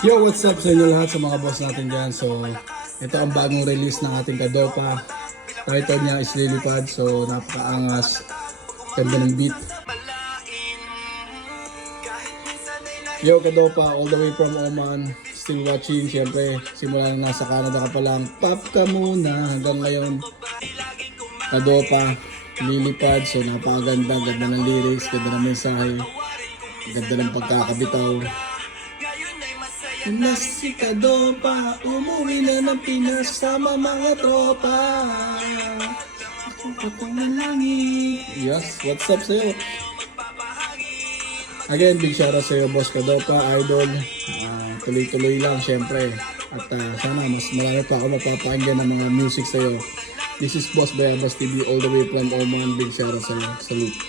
Yo, what's up sa inyo lahat sa mga boss natin dyan. So, ito ang bagong release ng ating Kadopa. Title niya is Lilipad. So, napakaangas. Ganda ng beat. Yo, Kadopa, all the way from Oman. Still watching, syempre. Simula na nasa Canada ka pa lang. Pop ka muna hanggang ngayon. Kadopa, Lilipad. So, napakaganda. Ganda ng lyrics, ganda ng mensahe. Ganda ng pagkakabitaw. Na si Kadopa, umuwi na ng Pinas sama mga tropa. Ako papangalangin. Yes, what's up sa'yo? Again, big shoutout sa'yo, Boss Kadopa, idol. Tuloy-tuloy lang, syempre. At sana mas marami pa ako mapapakinggan ng mga music sa'yo. This is Boss Bayabas TV, all the way from Oman. Big shoutout sa'yo. Salute.